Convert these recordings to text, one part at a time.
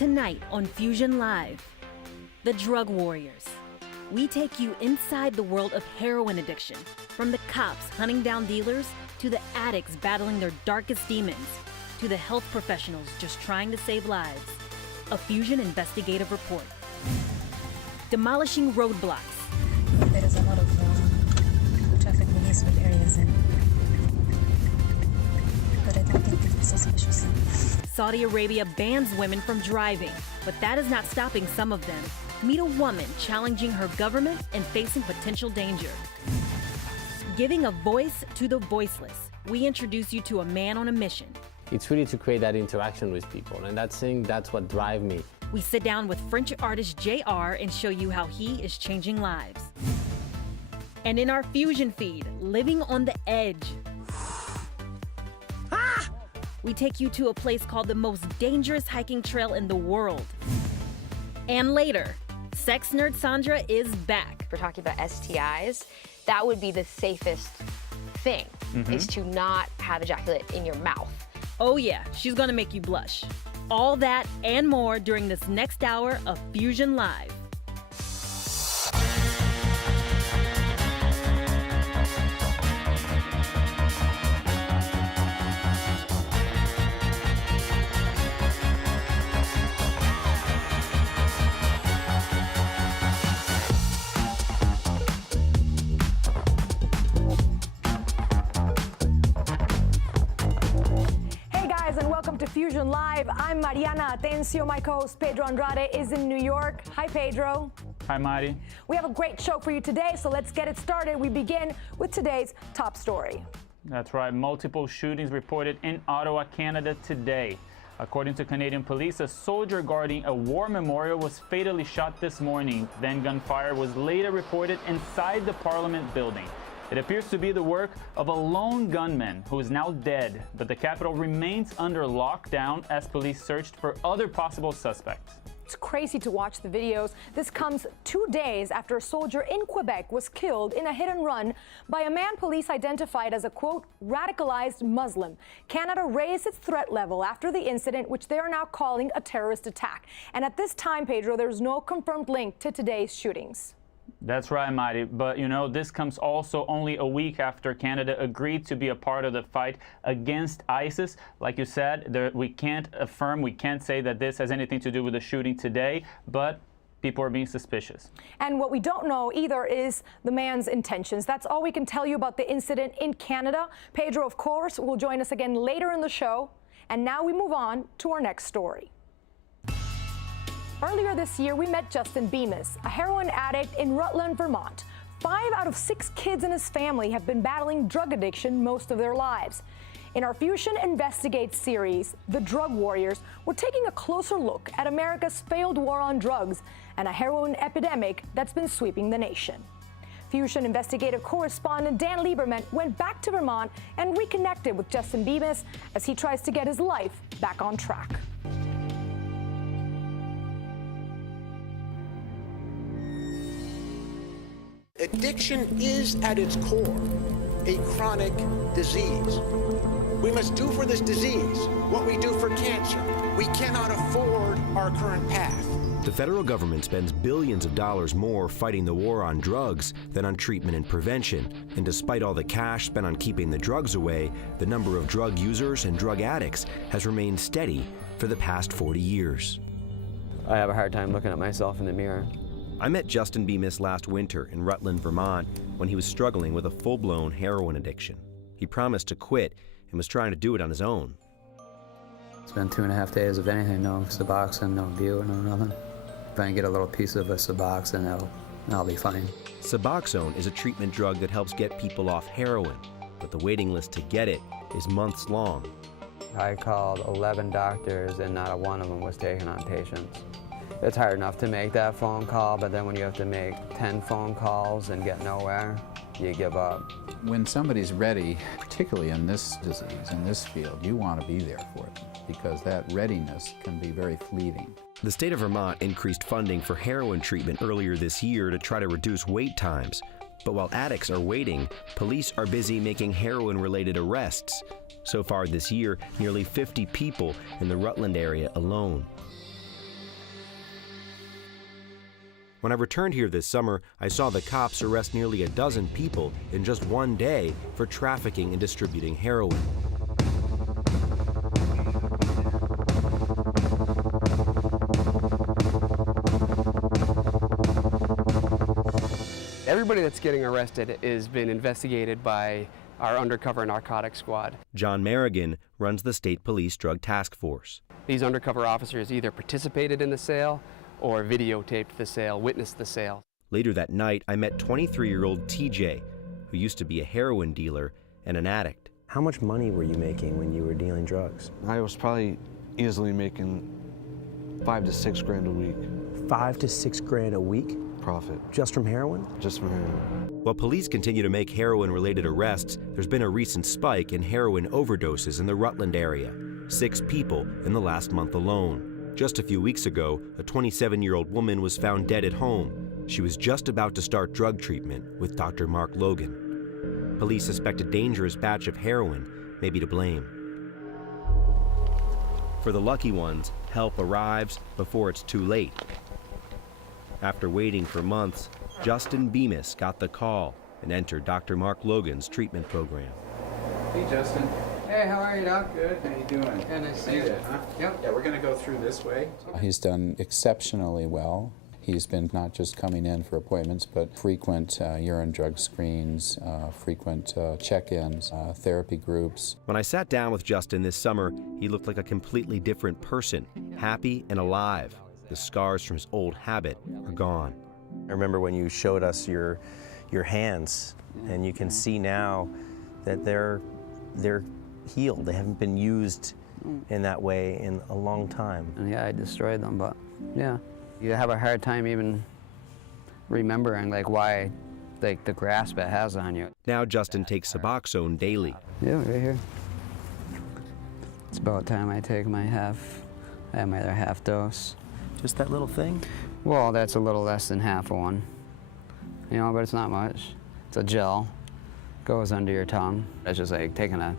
Tonight on Fusion Live, the drug warriors. We take you inside the world of heroin addiction, from the cops hunting down dealers to the addicts battling their darkest demons, to the health professionals just trying to save lives. A Fusion investigative report. Demolishing roadblocks. There is a lot of traffic policeman areas in, but I don't think they're suspicious. Saudi Arabia bans women from driving, but that is not stopping some of them. Meet a woman challenging her government and facing potential danger. Giving a voice to the voiceless, we introduce you to a man on a mission. It's really to create that interaction with people, and that's what drives me. We sit down with French artist JR and show you how he is changing lives. And in our Fusion feed, Living on the Edge, we take you to a place called the most dangerous hiking trail in the world. And later, sex nerd Sandra is back. We're talking about STIs. That would be the safest thing, is to not have ejaculate in your mouth. Oh yeah, she's gonna make you blush. All that and more during this next hour of Fusion Live. Fusion Live. I'm Mariana Atencio. My co-host Pedro Andrade is in New York. Hi, Pedro. Hi, Mari. We have a great show for you today, so let's get it started. We begin with today's top story. That's right. Multiple shootings reported in Ottawa, Canada today. According to Canadian police, a soldier guarding a war memorial was fatally shot this morning. Then gunfire was later reported inside the Parliament building. It appears to be the work of a lone gunman who is now dead, but the capital remains under lockdown as police searched for other possible suspects. It's crazy to watch the videos. This comes 2 days after a soldier in Quebec was killed in a hit and run by a man police identified as a, quote, radicalized Muslim. Canada raised its threat level after the incident, which they are now calling a terrorist attack. And at this time, Pedro, there's no confirmed link to today's shootings. That's right, Mari. But, you know, this comes also only a week after Canada agreed to be a part of the fight against ISIS. Like you said, we can't affirm, we can't say that this has anything to do with the shooting today, but people are being suspicious. And what we don't know either is the man's intentions. That's all we can tell you about the incident in Canada. Pedro, of course, will join us again later in the show. And now we move on to our next story. Earlier this year, we met Justin Bemis, a heroin addict in Rutland, Vermont. 5 out of 6 kids in his family have been battling drug addiction most of their lives. In our Fusion Investigates series, The Drug Warriors, we're taking a closer look at America's failed war on drugs and a heroin epidemic that's been sweeping the nation. Fusion investigative correspondent Dan Lieberman went back to Vermont and reconnected with Justin Bemis as he tries to get his life back on track. Addiction is, at its core, a chronic disease. We must do for this disease what we do for cancer. We cannot afford our current path. The federal government spends billions of dollars more fighting the war on drugs than on treatment and prevention. And despite all the cash spent on keeping the drugs away, the number of drug users and drug addicts has remained steady for the past 40 years. I have a hard time looking at myself in the mirror. I met Justin Bemis last winter in Rutland, Vermont, when he was struggling with a full-blown heroin addiction. He promised to quit and was trying to do it on his own. It's been 2.5 days of anything, no Suboxone, no View, no nothing. If I can get a little piece of a Suboxone, I'll be fine. Suboxone is a treatment drug that helps get people off heroin, but the waiting list to get it is months long. I called 11 doctors and not a one of them was taking on patients. It's hard enough to make that phone call, but then when you have to make 10 phone calls and get nowhere, you give up. When somebody's ready, particularly in this disease, in this field, you want to be there for them because that readiness can be very fleeting. The state of Vermont increased funding for heroin treatment earlier this year to try to reduce wait times. But while addicts are waiting, police are busy making heroin-related arrests. So far this year, nearly 50 people in the Rutland area alone. When I returned here this summer, I saw the cops arrest nearly a dozen people in just one day for trafficking and distributing heroin. Everybody that's getting arrested is been investigated by our undercover narcotics squad. John Merrigan runs the State Police Drug Task Force. These undercover officers either participated in the sale or videotaped the sale, witnessed the sale. Later that night, I met 23-year-old TJ, who used to be a heroin dealer and an addict. How much money were you making when you were dealing drugs? I was probably easily making $5 to $6 grand a week. $5 to $6 grand a week? Profit. Just from heroin? Just from heroin. While police continue to make heroin-related arrests, there's been a recent spike in heroin overdoses in the Rutland area. 6 people in the last month alone. Just a few weeks ago, a 27-year-old woman was found dead at home. She was just about to start drug treatment with Dr. Mark Logan. Police suspect a dangerous batch of heroin may be to blame. For the lucky ones, help arrives before it's too late. After waiting for months, Justin Bemis got the call and entered Dr. Mark Logan's treatment program. Hey, Justin. Hey, how are you, Doc? Good. How you doing? Yeah, nice to see you. Huh? Yep. Yeah, we're going to go through this way. He's done exceptionally well. He's been not just coming in for appointments, but frequent urine drug screens, frequent check-ins, therapy groups. When I sat down with Justin this summer, he looked like a completely different person, happy and alive. The scars from his old habit are gone. I remember when you showed us your hands, and you can see now that they're healed. They haven't been used in that way in a long time. And yeah, I destroyed them, but yeah. You have a hard time even remembering like why, like the grasp it has on you. Now Justin takes Suboxone daily. Yeah, right here. It's about time I take my half. I have my other half dose. Just that little thing? Well, that's a little less than half of one. You know, but it's not much. It's a gel. Goes under your tongue. It's just like taking a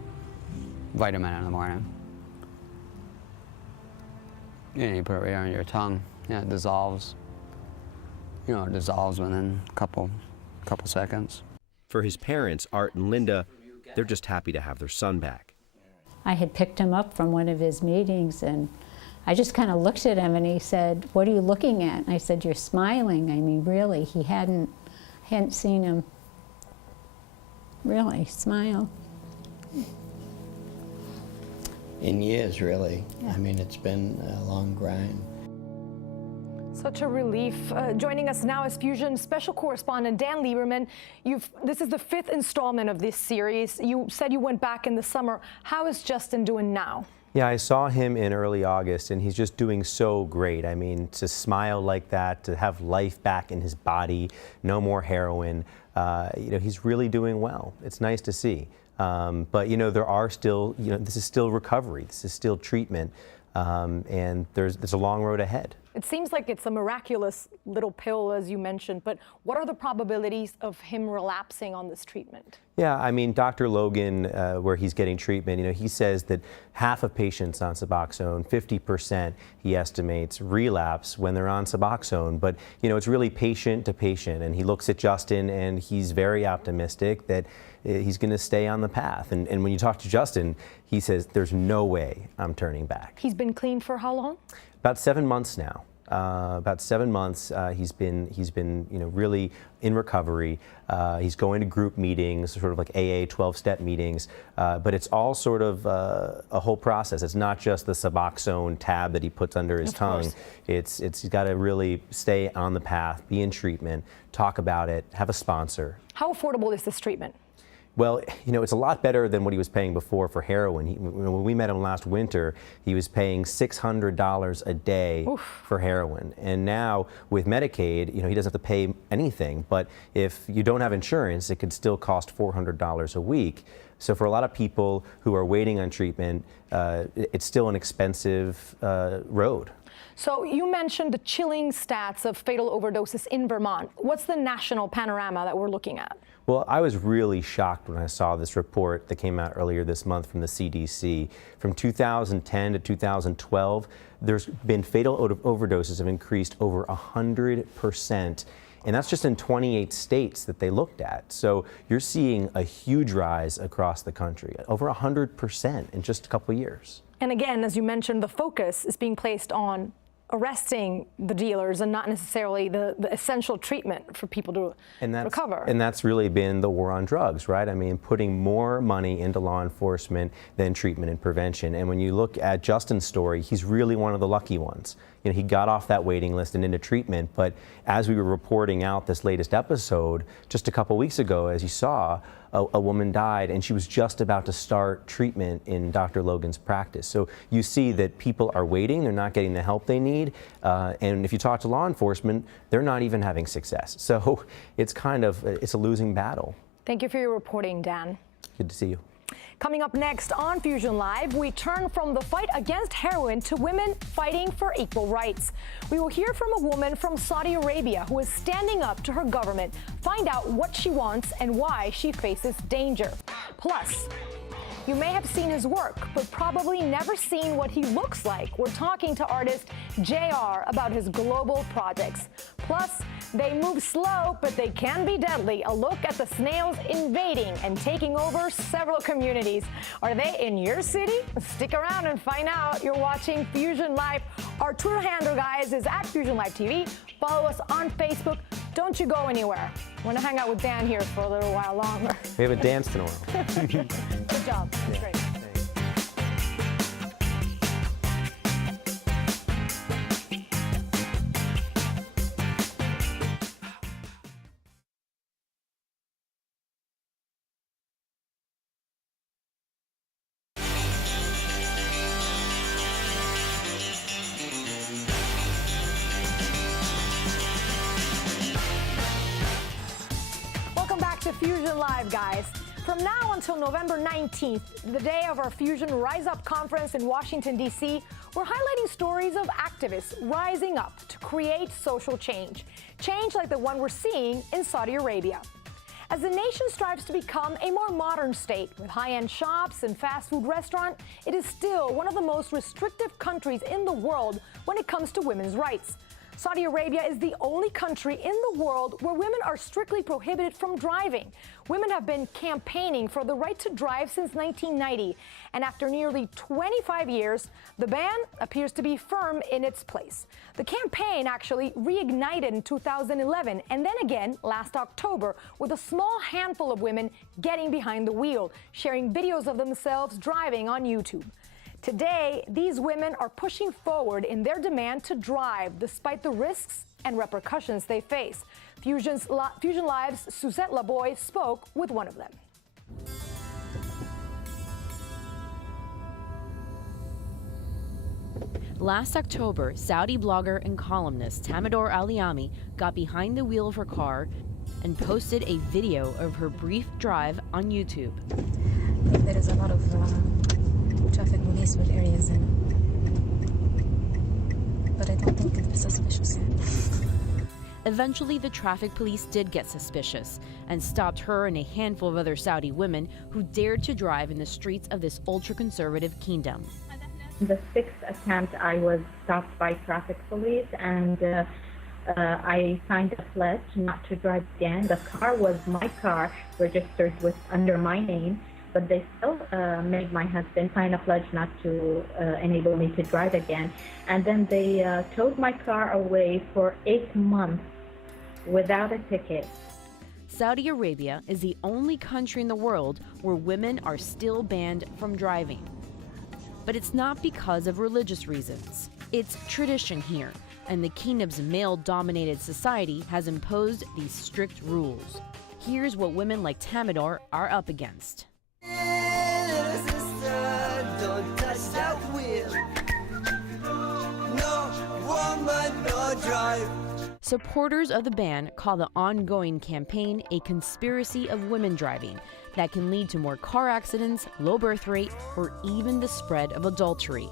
vitamin in the morning. And you put it right on your tongue. Yeah, it dissolves. You know, it dissolves within a couple seconds. For his parents, Art and Linda, they're just happy to have their son back. I had picked him up from one of his meetings, and I just kind of looked at him, and he said, "What are you looking at?" And I said, "You're smiling." I mean, really, he hadn't seen him really smile. In years, really. Yeah. I mean, it's been a long grind. Such a relief. Joining us now is Fusion Special Correspondent Dan Lieberman. This is the 5th installment of this series. You said you went back in the summer. How is Justin doing now? Yeah, I saw him in early August, and he's just doing so great. I mean, to smile like that, to have life back in his body, no more heroin, you know, he's really doing well. It's nice to see. But, you know, there are still, you know, this is still recovery. This is still treatment, and there's a long road ahead. It seems like it's a miraculous little pill, as you mentioned, but what are the probabilities of him relapsing on this treatment? Yeah, I mean, Dr. Logan, where he's getting treatment, you know, he says that half of patients on Suboxone, 50%, he estimates, relapse when they're on Suboxone. But, you know, it's really patient to patient. And he looks at Justin, and he's very optimistic that he's going to stay on the path. And when you talk to Justin, he says, there's no way I'm turning back. He's been clean for how long? About 7 months now. About 7 months, he's been, you know, really in recovery. He's going to group meetings, sort of like AA 12-step meetings, but it's all sort of a whole process. It's not just the Suboxone tab that he puts under his tongue. He's got to really stay on the path, be in treatment, talk about it, have a sponsor. How affordable is this treatment? Well, you know, it's a lot better than what he was paying before for heroin. When we met him last winter, he was paying $600 a day for heroin. And now with Medicaid, you know, he doesn't have to pay anything. But if you don't have insurance, it could still cost $400 a week. So for a lot of people who are waiting on treatment, it's still an expensive road. So you mentioned the chilling stats of fatal overdoses in Vermont. What's the national panorama that we're looking at? Well, I was really shocked when I saw this report that came out earlier this month from the CDC. From 2010 to 2012, there's been fatal overdoses have increased over 100%. And that's just in 28 states that they looked at. So you're seeing a huge rise across the country, over 100% in just a couple of years. And again, as you mentioned, the focus is being placed on arresting the dealers and not necessarily the essential treatment for people to recover. And that's really been the war on drugs, right? I mean, putting more money into law enforcement than treatment and prevention. And when you look at Justin's story, he's really one of the lucky ones. You know, he got off that waiting list and into treatment, but as we were reporting out this latest episode, just a couple weeks ago, as you saw, a woman died and she was just about to start treatment in Dr. Logan's practice. So you see that people are waiting, they're not getting the help they need, and if you talk to law enforcement, they're not even having success. So it's it's a losing battle. Thank you for your reporting, Dan. Good to see you. Coming up next on Fusion Live, we turn from the fight against heroin to women fighting for equal rights. We will hear from a woman from Saudi Arabia who is standing up to her government, find out what she wants and why she faces danger. Plus, you may have seen his work, but probably never seen what he looks like. We're talking to artist JR about his global projects. Plus, they move slow, but they can be deadly. A look at the snails invading and taking over several communities. Are they in your city? Stick around and find out. You're watching Fusion Live. Our Twitter handle, guys, is @FusionLiveTV. Follow us on Facebook. Don't you go anywhere. I want to hang out with Dan here for a little while longer. We have a dance tomorrow. Good job. That's great. Fusion Live, guys. From now until November 19th, the day of our Fusion Rise Up conference in Washington, D.C., we're highlighting stories of activists rising up to create social change. Change like the one we're seeing in Saudi Arabia. As the nation strives to become a more modern state with high-end shops and fast food restaurants, it is still one of the most restrictive countries in the world when it comes to women's rights. Saudi Arabia is the only country in the world where women are strictly prohibited from driving. Women have been campaigning for the right to drive since 1990, and after nearly 25 years, the ban appears to be firm in its place. The campaign actually reignited in 2011 and then again last October with a small handful of women getting behind the wheel, sharing videos of themselves driving on YouTube. Today, these women are pushing forward in their demand to drive despite the risks and repercussions they face. Fusion Live's Suzette Laboy spoke with one of them. Last October, Saudi blogger and columnist Tamidor Al-Yami got behind the wheel of her car and posted a video of her brief drive on YouTube. There is a lot of traffic police with areas in, but I don't think it's suspicious. Eventually, the traffic police did get suspicious and stopped her and a handful of other Saudi women who dared to drive in the streets of this ultra-conservative kingdom. The sixth attempt, I was stopped by traffic police and I signed a pledge not to drive again. The car was my car, registered under my name, but they still made my husband sign a pledge not to enable me to drive again. And then they towed my car away for 8 months without a ticket. Saudi Arabia is the only country in the world where women are still banned from driving. But it's not because of religious reasons. It's tradition here, and the kingdom's male-dominated society has imposed these strict rules. Here's what women like Tamidor are up against. Don't touch that wheel. No woman, no drive. Supporters of the ban call the ongoing campaign a conspiracy of women driving that can lead to more car accidents, low birth rate, or even the spread of adultery.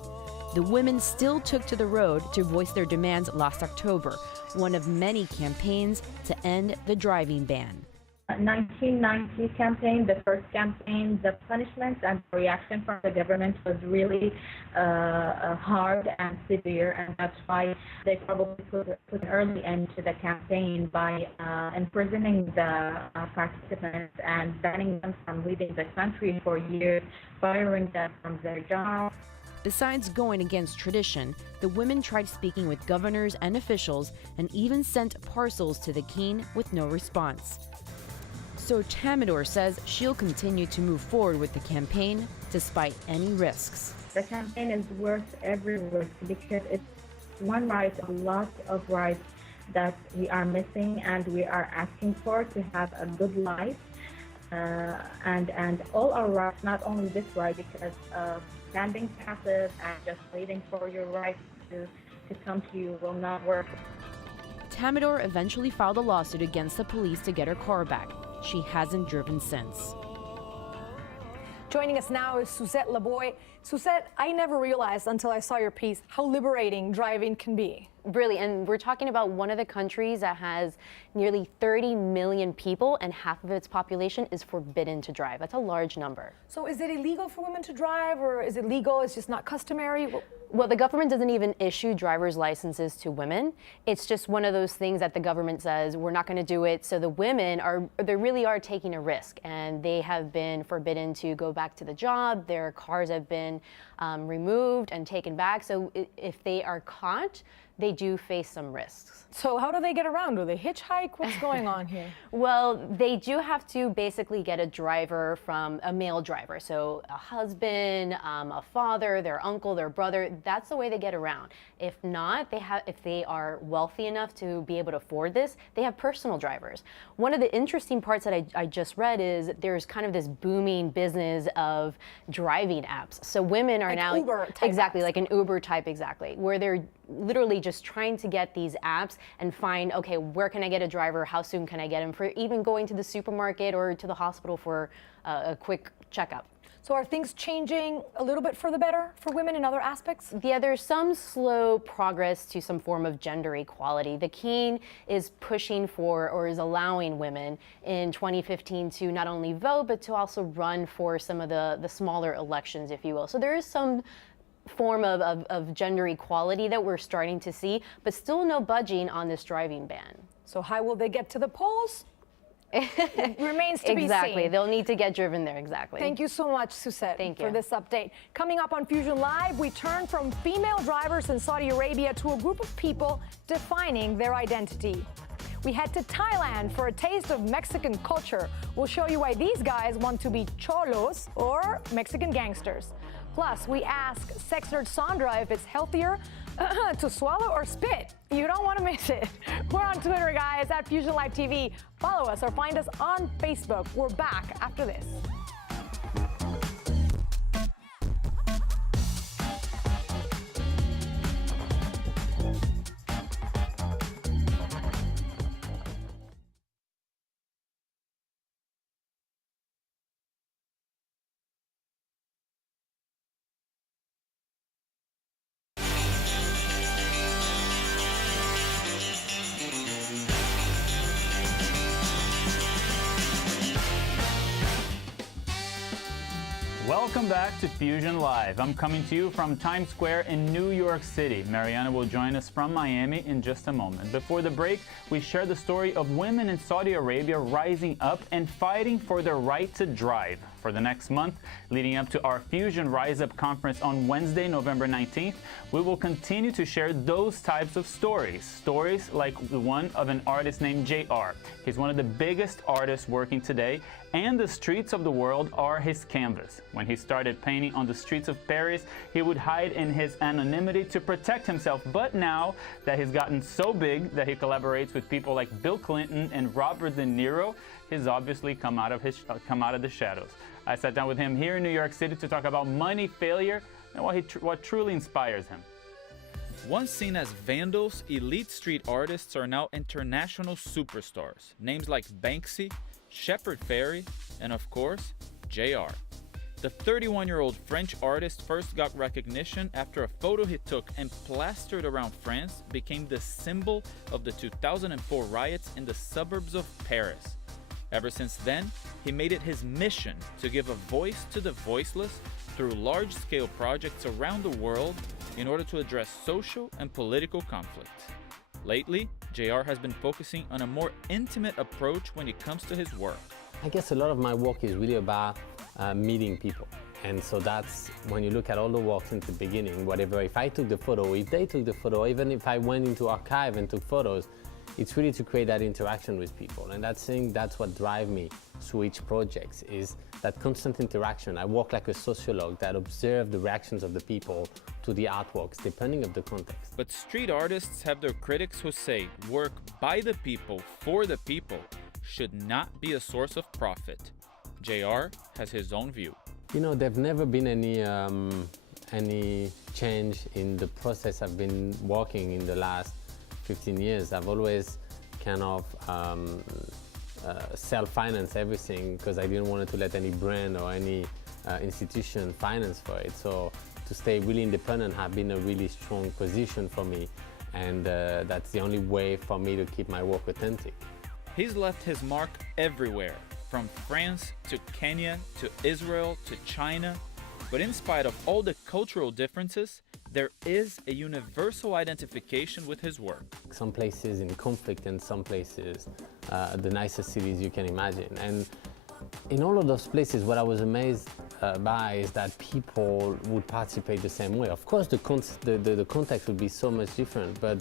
The women still took to the road to voice their demands last October, one of many campaigns to end the driving ban. 1990 campaign, the first campaign, the punishments and the reaction from the government was really hard and severe, and that's why they probably put an early end to the campaign by imprisoning the participants and banning them from leaving the country for years, firing them from their jobs. Besides going against tradition, the women tried speaking with governors and officials and even sent parcels to the king with no response. So Tamidor says she'll continue to move forward with the campaign despite any risks. The campaign is worth every risk because it's one right, a lot of rights that we are missing and we are asking for to have a good life. And all our rights, not only this right, because standing passive and just waiting for your rights to come to you will not work. Tamidor eventually filed a lawsuit against the police to get her car back. She hasn't driven since. Joining us now is Suzette Laboy. Suzette, I never realized until I saw your piece how liberating driving can be. Really, and we're talking about one of the countries that has nearly 30 million people and half of its population is forbidden to drive. That's a large number. So is it illegal for women to drive, or is it legal, it's just not customary? Well, the government doesn't even issue driver's licenses to women. It's just one of those things that the government says, we're not going to do it. So the women they really are taking a risk, and they have been forbidden to go back to the job. Their cars have been removed and taken back. So if they are caught, they do face some risks. So how do they get around? Do they hitchhike? What's going on here? Well, they do have to basically get a driver from a male driver. So a husband, a father, their uncle, their brother, that's the way they get around. If not, if they are wealthy enough to be able to afford this, they have personal drivers. One of the interesting parts that I just read is there's kind of this booming business of driving apps. So women are like now Uber type exactly apps. like an Uber type, exactly, where they're literally just trying to get these apps and find, okay, where can I get a driver? How soon can I get him? For even going to the supermarket or to the hospital for a quick checkup. So are things changing a little bit for the better for women in other aspects? Yeah, there's some slow progress to some form of gender equality. The King is pushing for, or is allowing women in 2015 to not only vote, but to also run for some of the smaller elections, if you will. So there is some form of gender equality that we're starting to see, but still no budging on this driving ban. So how will they get to the polls? Remains to be seen. Exactly. They'll need to get driven there. Exactly. Thank you so much, Suzette, Thank for you. this update. Coming up on Fusion Live, we turn from female drivers in Saudi Arabia to a group of people defining their identity. We head to Thailand for a taste of Mexican culture. We'll show you why these guys want to be cholos, or Mexican gangsters. Plus, we ask sex nerd Sandra if it's healthier to swallow or spit. You don't want to miss it. We're on Twitter, guys, at Fusion Live TV. Follow us or find us on Facebook. We're back after this. Welcome back to Fusion Live. I'm coming to you from Times Square in New York City. Mariana will join us from Miami in just a moment. Before the break, we share the story of women in Saudi Arabia rising up and fighting for their right to drive. For the next month, leading up to our Fusion Rise Up conference on Wednesday, November 19th, we will continue to share those types of stories. Stories like the one of an artist named JR. He's one of the biggest artists working today, and the streets of the world are his canvas. When he started painting on the streets of Paris, he would hide in his anonymity to protect himself. But now that he's gotten so big that he collaborates with people like Bill Clinton and Robert De Niro, he's obviously come out of the shadows. I sat down with him here in New York City to talk about money, failure, and what truly inspires him. Once seen as vandals, elite street artists are now international superstars. Names like Banksy, Shepard Fairey, and of course, JR. The 31-year-old French artist first got recognition after a photo he took and plastered around France became the symbol of the 2004 riots in the suburbs of Paris. Ever since then, he made it his mission to give a voice to the voiceless through large-scale projects around the world in order to address social and political conflicts. Lately, JR has been focusing on a more intimate approach when it comes to his work. I guess a lot of my work is really about meeting people. And so that's when you look at all the works in the beginning, whatever, if I took the photo, if they took the photo, even if I went into archive and took photos, it's really to create that interaction with people. And that's what drives me through each project, is that constant interaction. I work like a sociologue that observes the reactions of the people to the artworks, depending on the context. But street artists have their critics who say work by the people, for the people, should not be a source of profit. JR has his own view. You know, there've never been any change in the process I've been working in the last 15 years. I've always kind of self-finance everything because I didn't want to let any brand or any institution finance for it. So to stay really independent has been a really strong position for me, and that's the only way for me to keep my work authentic. He's left his mark everywhere, from France to Kenya to Israel to China. But in spite of all the cultural differences, there is a universal identification with his work. Some places in conflict and some places the nicest cities you can imagine. And in all of those places, what I was amazed by is that people would participate the same way. Of course, the context would be so much different, but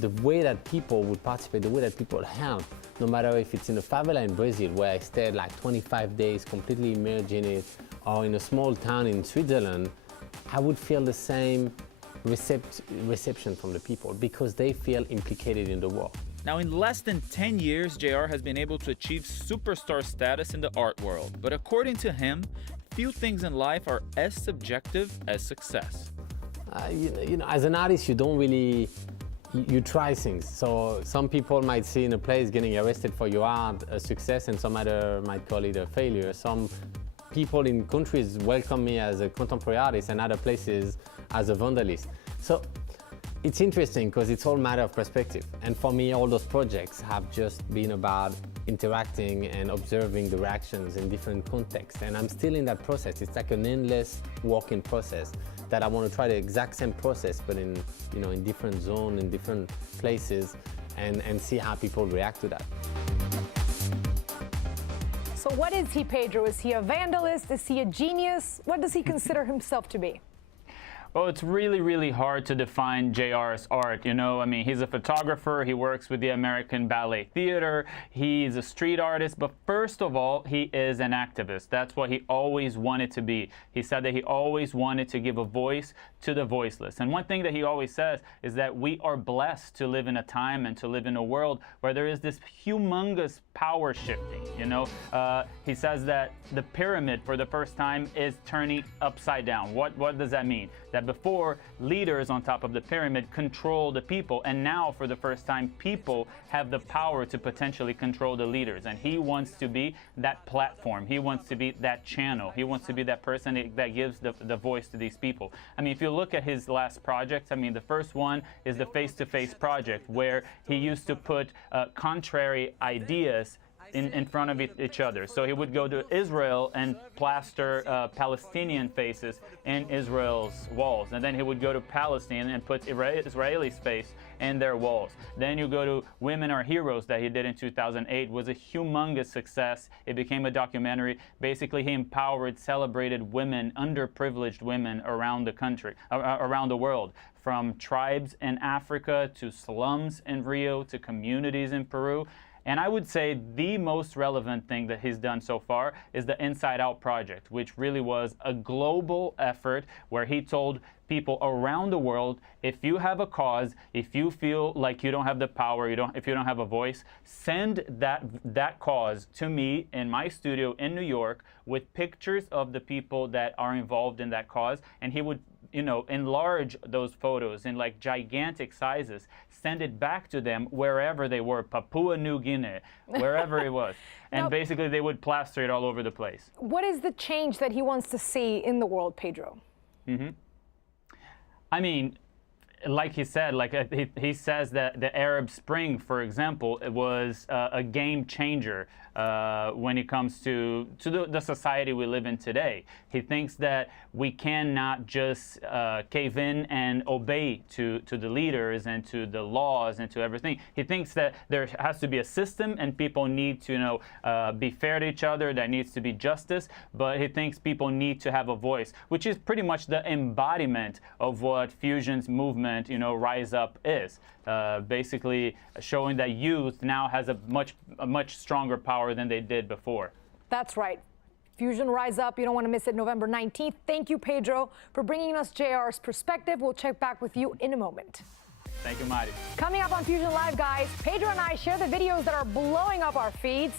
the way that people would participate, the way that people help, no matter if it's in a favela in Brazil where I stayed like 25 days completely immersed in it, or in a small town in Switzerland, I would feel the same reception from the people because they feel implicated in the work. Now, in less than 10 years, JR has been able to achieve superstar status in the art world. But according to him, few things in life are as subjective as success. You know, as an artist, you don't really, you try things. So some people might see in a place getting arrested for your art a success, and some other might call it a failure. Some people in countries welcome me as a contemporary artist, and other places as a vandalist. So it's interesting because it's all a matter of perspective. And for me, all those projects have just been about interacting and observing the reactions in different contexts. And I'm still in that process. It's like an endless working process that I want to try the exact same process, but in, you know, in different zones, in different places, and see how people react to that. So what is he, Pedro? Is he a vandalist? Is he a genius? What does he consider himself to be? Well, it's really, really hard to define JR's art. You know, I mean, he's a photographer. He works with the American Ballet Theater. He's a street artist. But first of all, he is an activist. That's what he always wanted to be. He said that he always wanted to give a voice to the voiceless. And one thing that he always says is that we are blessed to live in a time and to live in a world where there is this humongous power shifting. You know, he says that the pyramid for the first time is turning upside down. What does that mean? That before, leaders on top of the pyramid control the people, and now for the first time, people have the power to potentially control the leaders. And he wants to be that platform. He wants to be that channel. He wants to be that person that gives the voice to these people. I mean, if you look at his last projects, I mean, the first one is the face-to-face project, where he used to put contrary ideas in front of each other. So he would go to Israel and plaster Palestinian faces in Israel's walls. And then he would go to Palestine and put Israelis' face in their walls. Then you go to Women Are Heroes that he did in 2008, was a humongous success. It became a documentary. Basically, he empowered, celebrated women, underprivileged women around the country, around the world. From tribes in Africa to slums in Rio to communities in Peru. And I would say the most relevant thing that he's done so far is the Inside Out project, which really was a global effort where he told people around the world, if you have a cause, if you feel like you don't have the power, if you don't have a voice, send that cause to me in my studio in New York with pictures of the people that are involved in that cause. And he would, you know, enlarge those photos in like gigantic sizes, send it back to them wherever they were, Papua New Guinea, wherever it was. And basically they would plaster it all over the place. What is the change that he wants to see in the world, Pedro? I mean, like he said, like he says that the Arab Spring, for example, it was a game changer when it comes to the society we live in today. He thinks that we cannot just cave in and obey to the leaders and to the laws and to everything. He thinks that there has to be a system and people need to be fair to each other. There needs to be justice, but he thinks people need to have a voice, which is pretty much the embodiment of what Fusion's movement, Rise Up is. Basically showing that youth now has a much stronger power than they did before. That's right. Fusion Rise Up. You don't want to miss it, November 19th. Thank you, Pedro, for bringing us JR's perspective. We'll check back with you in a moment. Thank you, Mari. Coming up on Fusion Live, guys, Pedro and I share the videos that are blowing up our feeds.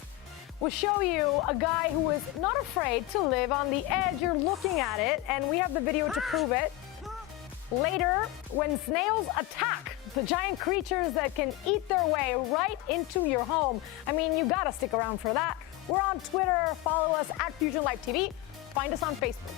We'll show you a guy who is not afraid to live on the edge. You're looking at it, and we have the video to prove it. Later, when snails attack, the giant creatures that can eat their way right into your home. I mean, you gotta stick around for that. We're on Twitter. Follow us at Fusion Live TV. Find us on Facebook.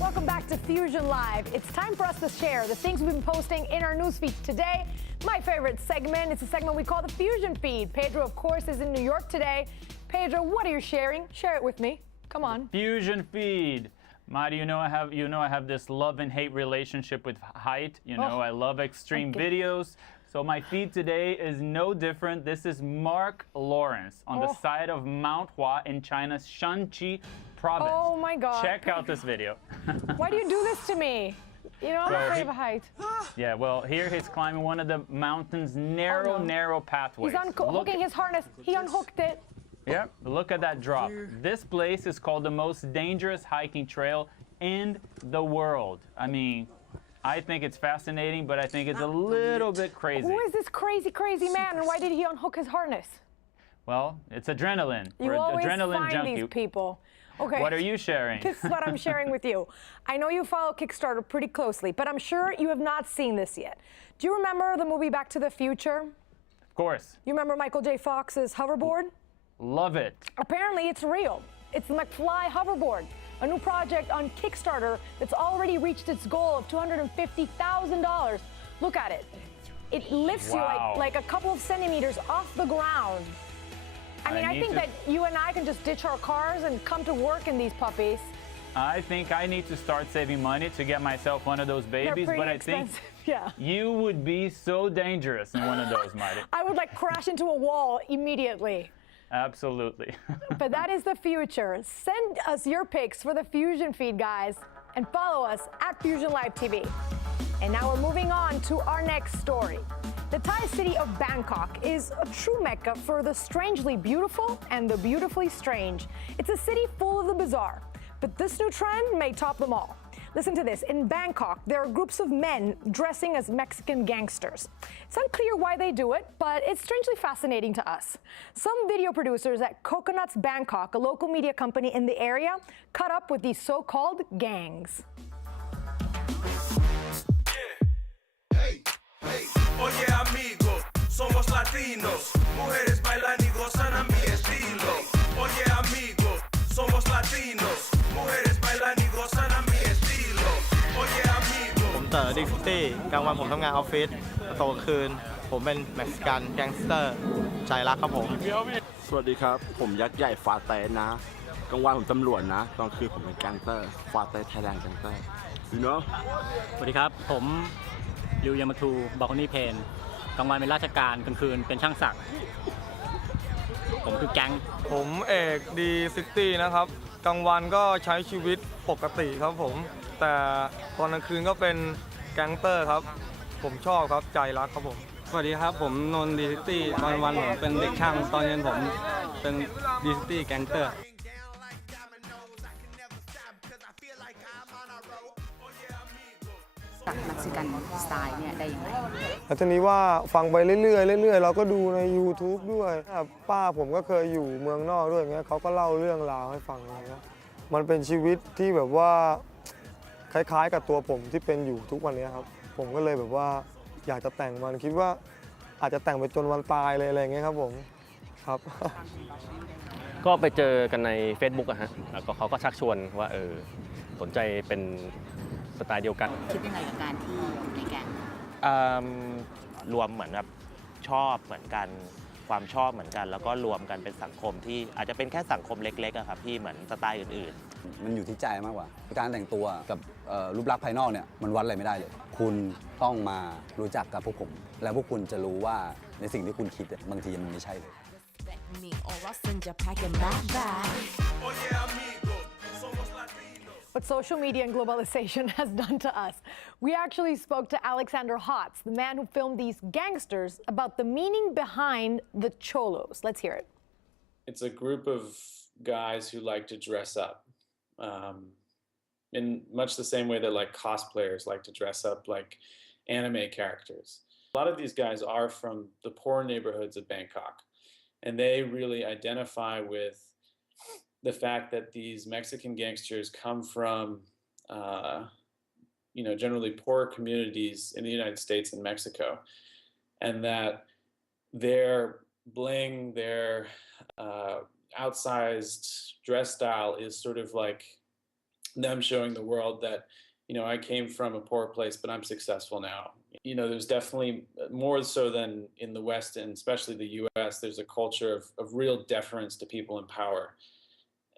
Welcome back to Fusion Live. It's time for us to share the things we've been posting in our newsfeed today. My favorite segment, it's a segment we call the Fusion Feed. Pedro, of course, is in New York today. Pedro, what are you sharing? Share it with me. Come on. Fusion Feed. Mari, I have this love and hate relationship with height. I love extreme videos. So my feed today is no different. This is Mark Lawrence on the side of Mount Hua in China's Shanxi province. Oh my God. Check out this video. Why do you do this to me? I'm afraid of height. Yeah, well, here he's climbing one of the mountain's narrow pathways. He's unhooking his harness. He unhooked it. Yep, look at that drop. This place is called the most dangerous hiking trail in the world. I mean, I think it's fascinating, but I think it's a little bit crazy. Who is this crazy man, and why did he unhook his harness? Well, it's adrenaline. You always find these people. Okay. What are you sharing? This is what I'm sharing with you. I know you follow Kickstarter pretty closely, but I'm sure you have not seen this yet. Do you remember the movie Back to the Future? Of course. You remember Michael J. Fox's hoverboard? Love it. Apparently it's real. It's the McFly hoverboard, a new project on Kickstarter that's already reached its goal of $250,000. Look at it. It lifts you like a couple of centimeters off the ground. I think that you and I can just ditch our cars and come to work in these puppies. I think I need to start saving money to get myself one of those babies, but I think you would be so dangerous in one of those, Marty. I would crash into a wall immediately. Absolutely. But that is the future. Send us your picks for the Fusion Feed, guys, and follow us at Fusion Live TV. And now we're moving on to our next story. The Thai city of Bangkok is a true mecca for the strangely beautiful and the beautifully strange. It's a city full of the bizarre, but this new trend may top them all. Listen to this. In Bangkok, there are groups of men dressing as Mexican gangsters. It's unclear why they do it, but it's strangely fascinating to us. Some video producers at Coconuts Bangkok, a local media company in the area, caught up with these so-called gangs. Oye amigo, somos latinos, mujeres bailan y gozan a mi estilo. Oye amigo, somos latinos, mujeres bailan y gozan a mi estilo. Oye amigo. ผมเต๋อดิกซี่กลางวันผมทำงานออฟฟิศตอนกลางคืนผมเป็นเม็กซิกันแก๊งสเตอร์ใจรักครับผมสวัสดีครับผมยักษ์ใหญ่ฟาเต้นะกลางวันผมตำรวจนะตอนคืนผมเป็นแก๊งสเตอร์ฟาเต้ไทยแลนด์แก๊งสเตอร์you know สวัสดีครับผมริวยามาทูบาคอนี่เพนกลางวันเป็นราชการกลางคืนเป็นช่างศักดิ์ผมคือแก๊งผมเอกดีซิตี้นะครับกลางวันก็ใช้ชีวิตปกติครับผมแต่ตอนกลางคืนก็เป็นแก๊งเตอร์ครับผมชอบครับใจรักครับผมสวัสดีครับผมนนท์ดีซิตี้ตอนวันผมเป็นเด็กช่างตอนเย็นผมเป็นดีซิตี้แก๊งเตอร์ Bangkok จากเม็กซิกันสไตล์เนี่ยได้ยังไง แล้วทีนี้ว่าฟังไปเรื่อยๆเรื่อยๆเราก็ดูใน YouTube ด้วยป้าผมก็เคยอยู่เมืองนอกด้วยอย่างเงี้ยเขาก็เล่าเรื่องราวให้ฟังอะไรเงี้ยมันเป็นชีวิตที่แบบว่าคล้ายๆกับตัวผมที่เป็นอยู่ทุกวันนี้ครับผมก็เลยแบบว่าอยากจะแต่งมันคิดว่าอาจจะแต่งไปจนวันตายเลยอะไรเงี้ยครับผมครับ ก็ไปเจอกันใน Facebook อะฮะแล้วก็เขาก็ชักชวนว่าสนใจเป็นสไตล์เดียวกัน คิดยังไงกับการที่อยู่ในแก๊ง รวมเหมือนแบบชอบเหมือนกันความชอบเหมือนกันแล้วก็รวมกันเป็นสังคมที่อาจจะเป็นแค่สังคมเล็กๆอะครับพี่เหมือนสไตล์อื่นๆมันอยู่ที่ใจมากกว่าการแต่งตัวกับรูปลักษณ์ภายนอกเนี่ยมันวัดอะไรไม่ได้เลยคุณต้องมารู้จักกับพวกผมแล้วพวกคุณจะรู้ว่าในสิ่งที่คุณคิดบางทีมันไม่ใช่เลย What social media and globalization has done to us. We actually spoke to Alexander Hotz, the man who filmed these gangsters, about the meaning behind the cholos. Let's hear it. It's a group of guys who like to dress up in much the same way that like cosplayers like to dress up like anime characters. A lot of these guys are from the poor neighborhoods of Bangkok, and they really identify with the fact that these Mexican gangsters come from, generally poor communities in the United States and Mexico, and that their bling, their outsized dress style is sort of like them showing the world that, I came from a poor place, but I'm successful now. There's definitely more so than in the West, and especially the US, there's a culture of real deference to people in power.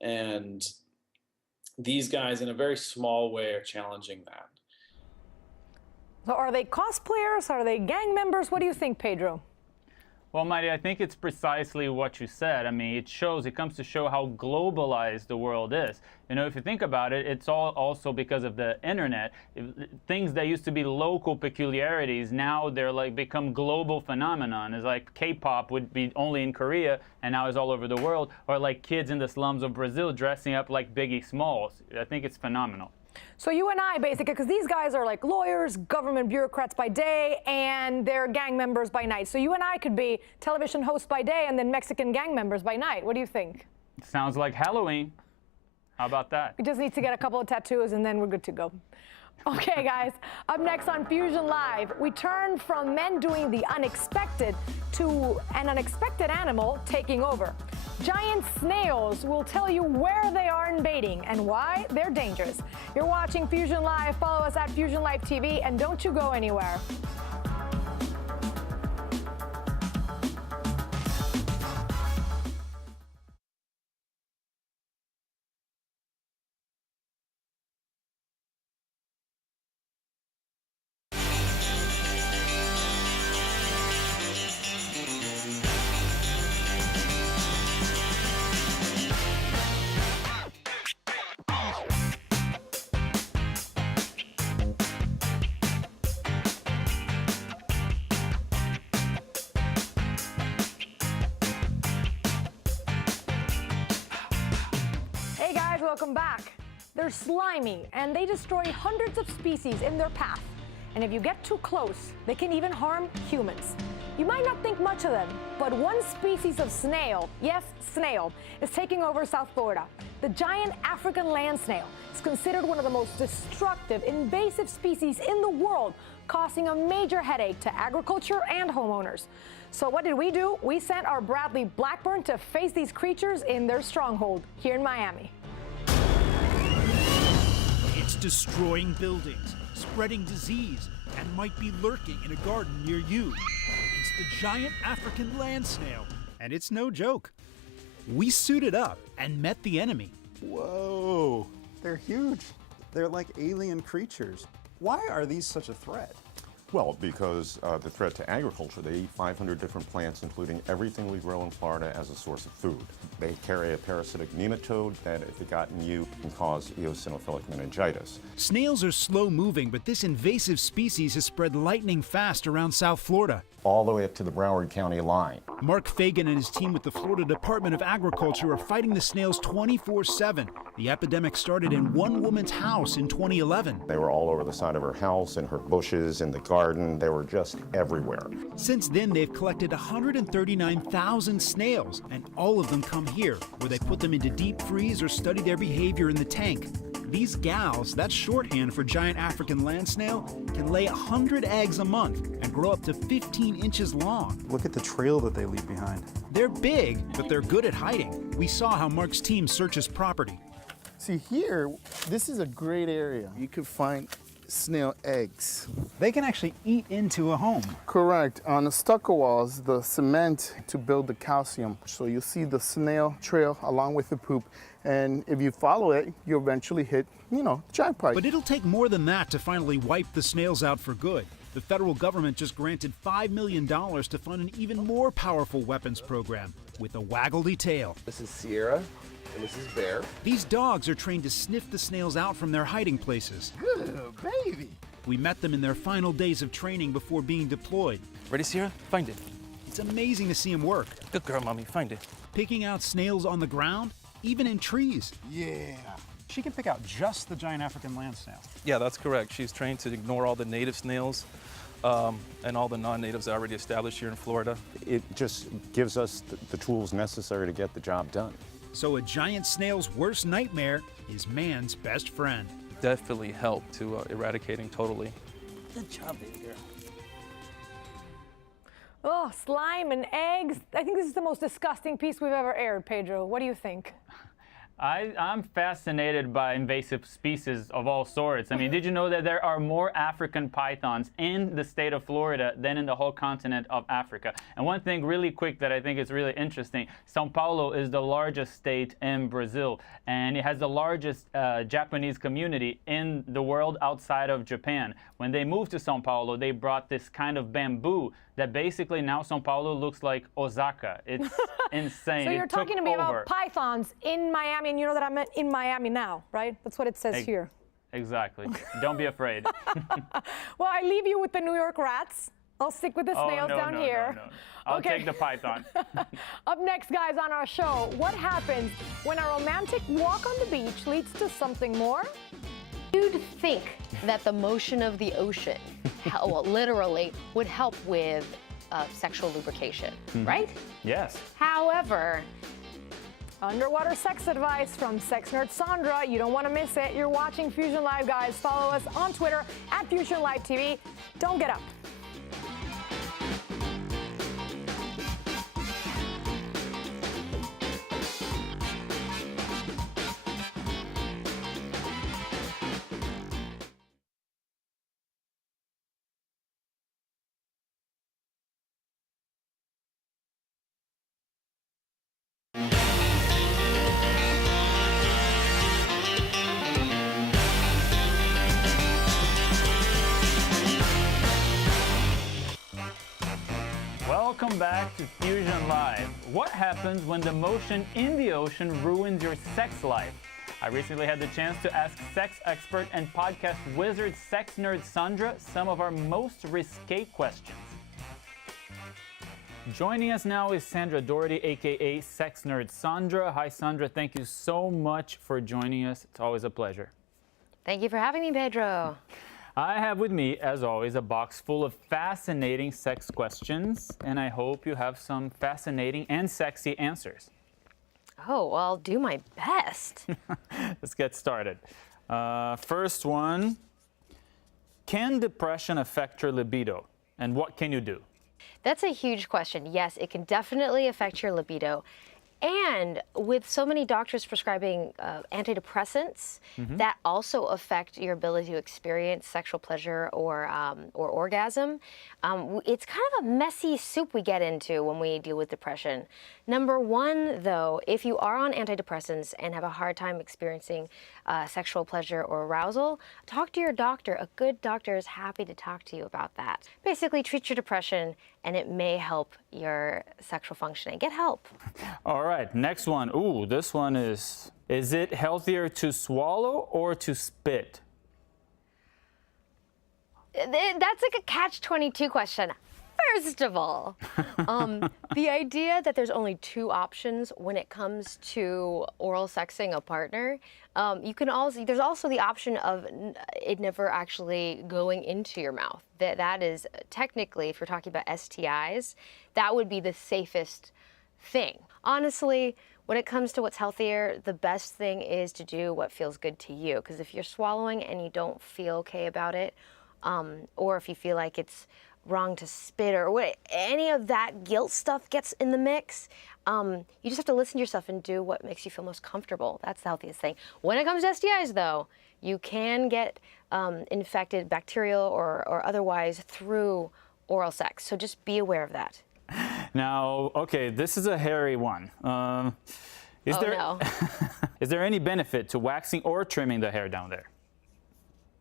And these guys, in a very small way, are challenging that. So are they cosplayers? Are they gang members? What do you think, Pedro? Well, Maria, I think it's precisely what you said. I mean, it comes to show how globalized the world is. If you think about it, it's all also because of the internet. Things that used to be local peculiarities, now they're like become global phenomenon. It's like K-pop would be only in Korea and now is all over the world, or like kids in the slums of Brazil dressing up like Biggie Smalls. I think it's phenomenal. So you and I, basically, because these guys are like lawyers, government bureaucrats by day, and they're gang members by night. So you and I could be television hosts by day and then Mexican gang members by night. What do you think? Sounds like Halloween. How about that? We just need to get a couple of tattoos and then we're good to go. Okay, guys, up next on Fusion Live, we turn from men doing the unexpected to an unexpected animal taking over. Giant snails will tell you where they are invading and why they're dangerous. You're watching Fusion Live. Follow us at Fusion Live TV, and don't you go anywhere. Welcome back. They're slimy and they destroy hundreds of species in their path. And if you get too close, they can even harm humans. You might not think much of them, but one species of snail, yes, snail, is taking over South Florida. The giant African land snail is considered one of the most destructive, invasive species in the world, causing a major headache to agriculture and homeowners. So what did we do? We sent our Bradley Blackburn to face these creatures in their stronghold here in Miami. It's destroying buildings, spreading disease, and might be lurking in a garden near you. It's the giant African land snail, and it's no joke. We suited up and met the enemy. Whoa, they're huge. They're like alien creatures. Why are these such a threat? Well, because the threat to agriculture, they eat 500 different plants, including everything we grow in Florida as a source of food. They carry a parasitic nematode that, if it got in you, can cause eosinophilic meningitis. Snails are slow-moving, but this invasive species has spread lightning fast around South Florida. All the way up to the Broward County line. Mark Fagan and his team with the Florida Department of Agriculture are fighting the snails 24/7. The epidemic started in one woman's house in 2011. They were all over the side of her house, in her bushes, in the garden. They were just everywhere. Since then, they've collected 139,000 snails, and all of them come here, where they put them into deep freeze or study their behavior in the tank. These gals, that's shorthand for giant African land snail, can lay 100 eggs a month and grow up to 15 inches long. Look at the trail that they leave behind. They're big, but they're good at hiding. We saw how Mark's team searches property. See here, this is a great area. You could find snail eggs. They can actually eat into a home. Correct. On the stucco walls, the cement to build the calcium. So you see the snail trail along with the poop. And if you follow it, you eventually hit, jackpot. But it'll take more than that to finally wipe the snails out for good. The federal government just granted $5 million to fund an even more powerful weapons program with a waggledy tail. This is Sierra, and this is Bear. These dogs are trained to sniff the snails out from their hiding places. Good baby. We met them in their final days of training before being deployed. Ready, Sierra? Find it. It's amazing to see them work. Good girl, Mommy. Find it. Picking out snails on the ground, even in trees. Yeah. She can pick out just the giant African land snail. Yeah, that's correct. She's trained to ignore all the native snails and all the non-natives already established here in Florida. It just gives us the tools necessary to get the job done. So a giant snail's worst nightmare is man's best friend. Definitely help to eradicating totally. Good job, baby girl. Oh, slime and eggs. I think this is the most disgusting piece we've ever aired, Pedro. What do you think? I'm fascinated by invasive species of all sorts. I mean, did you know that there are more African pythons in the state of Florida than in the whole continent of Africa? And one thing really quick that I think is really interesting, São Paulo is the largest state in Brazil, and it has the largest Japanese community in the world outside of Japan. When they moved to São Paulo, they brought this kind of bamboo that basically now São Paulo looks like Osaka. It's insane. So you're talking to me about pythons in Miami, and you know that I'm in Miami now, right? That's what it says here. Exactly. Don't be afraid. Well, I leave you with the New York rats. I'll stick with the snails down here. No. I'll take the python. Up next, guys, on our show, what happens when a romantic walk on the beach leads to something more? You'd think that the motion of the ocean, well, literally, would help with sexual lubrication, right? Yes. However, underwater sex advice from sex nerd Sandra. You don't want to miss it. You're watching Fusion Live, guys. Follow us on Twitter at Fusion Live TV. Don't get up. Welcome back to Fusion Live. What happens when the motion in the ocean ruins your sex life? I recently had the chance to ask sex expert and podcast wizard sex nerd Sandra some of our most risque questions. Joining us now is Sandra Doherty, aka Sex Nerd Sandra. Hi Sandra, thank you so much for joining us. It's always a pleasure. thank you for having me, Pedro. I have with me, as always, a box full of fascinating sex questions, and I hope you have some fascinating and sexy answers. Oh, well, I'll do my best. Let's get started. First one, can depression affect your libido, and what can you do? That's a huge question. Yes, it can definitely affect your libido. And with so many doctors prescribing antidepressants, that also affect your ability to experience sexual pleasure or orgasm. It's kind of a messy soup we get into when we deal with depression. Number one, though, if you are on antidepressants and have a hard time experiencing sexual pleasure or arousal, talk to your doctor. A good doctor is happy to talk to you about that. Basically, treat your depression, and it may help your sexual functioning. Get help. All right, next one. Ooh, this one is it healthier to swallow or to spit? That's like a catch-22 question. First of all, the idea that there's only two options when it comes to oral sexing a partner, there's also the option of it never actually going into your mouth. That is technically, if you're talking about STIs, that would be the safest thing. Honestly, when it comes to what's healthier, the best thing is to do what feels good to you. Because if you're swallowing and you don't feel okay about it, or if you feel like it's wrong to spit or any of that guilt stuff gets in the mix, you just have to listen to yourself and do what makes you feel most comfortable. That's the healthiest thing. When it comes to STIs, though, you can get infected, bacterial or otherwise, through oral sex. So just be aware of that. Now, okay, this is a hairy one. Is there any benefit to waxing or trimming the hair down there?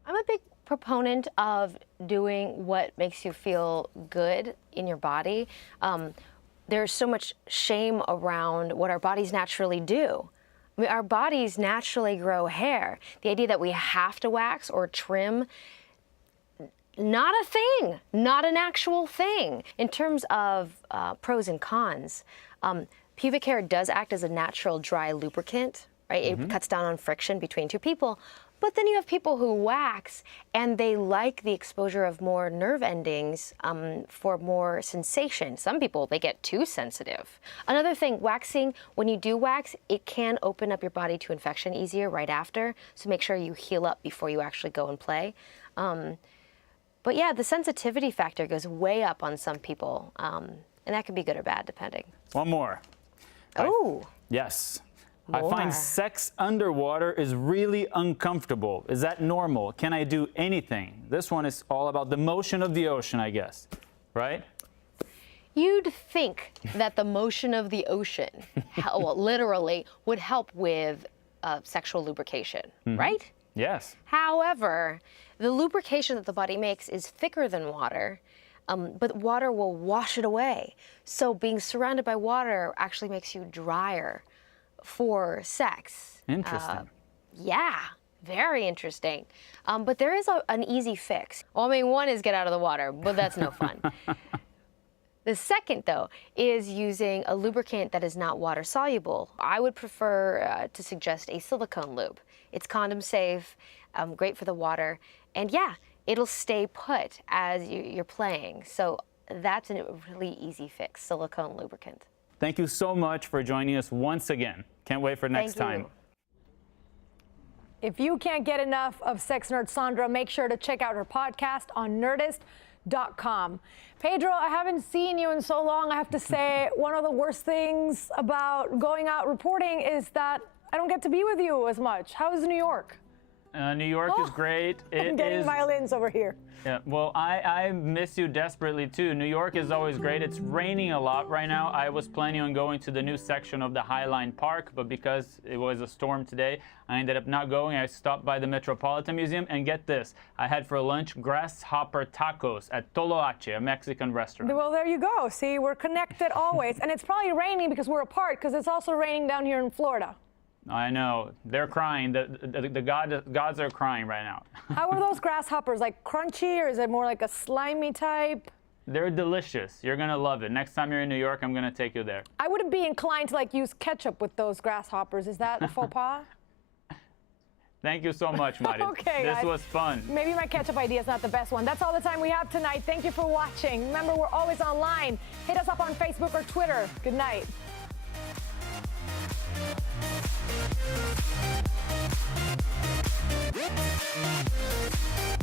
I'm a big proponent of doing what makes you feel good in your body. There's so much shame around what our bodies naturally do. I mean, our bodies naturally grow hair. The idea that we have to wax or trim, not a thing, not an actual thing. In terms of pros and cons, pubic hair does act as a natural dry lubricant, right? It cuts down on friction between two people. But then you have people who wax and they like the exposure of more nerve endings for more sensation. Some people, they get too sensitive. Another thing, waxing, when you do wax, it can open up your body to infection easier right after. So make sure you heal up before you actually go and play. But yeah, the sensitivity factor goes way up on some people. And that can be good or bad, depending. One more. Oh. Yes. More. I find sex underwater is really uncomfortable. Is that normal? Can I do anything? This one is all about the motion of the ocean, I guess, right? You'd think that the motion of the ocean, literally, would help with sexual lubrication, right? Yes. However, the lubrication that the body makes is thicker than water, but water will wash it away. So being surrounded by water actually makes you drier for sex. Interesting. Yeah, very interesting. But there is an easy fix. Well, I mean, one is get out of the water, but that's no fun. The second, though, is using a lubricant that is not water soluble. I would prefer to suggest a silicone lube. It's condom safe, great for the water, and yeah, it'll stay put as you're playing. So that's a really easy fix, silicone lubricant. Thank you so much for joining us once again. Can't wait for next time. If you can't get enough of sex nerd Sandra, make sure to check out her podcast on Nerdist.com. Pedro, I haven't seen you in so long. I have to say, one of the worst things about going out reporting is that I don't get to be with you as much. How is New York? New York is great. I'm getting violins over here. Yeah, well, I miss you desperately too. New York is always great. It's raining a lot right now. I was planning on going to the new section of the Highline Park, but because it was a storm today, I ended up not going. I stopped by the Metropolitan Museum, and get this, I had for lunch grasshopper tacos at Toloache, a Mexican restaurant. Well, there you go. See, we're connected always. And it's probably raining because we're apart, because it's also raining down here in Florida. I know. They're crying. The gods are crying right now. How are those grasshoppers? Like crunchy, or is it more like a slimy type? They're delicious. You're going to love it. Next time you're in New York, I'm going to take you there. I wouldn't be inclined to like use ketchup with those grasshoppers. Is that a faux pas? Thank you so much, Mari. Okay, this guys. was fun. Maybe my ketchup idea is not the best one. That's all the time we have tonight. Thank you for watching. Remember, we're always online. Hit us up on Facebook or Twitter. Good night. Yeah.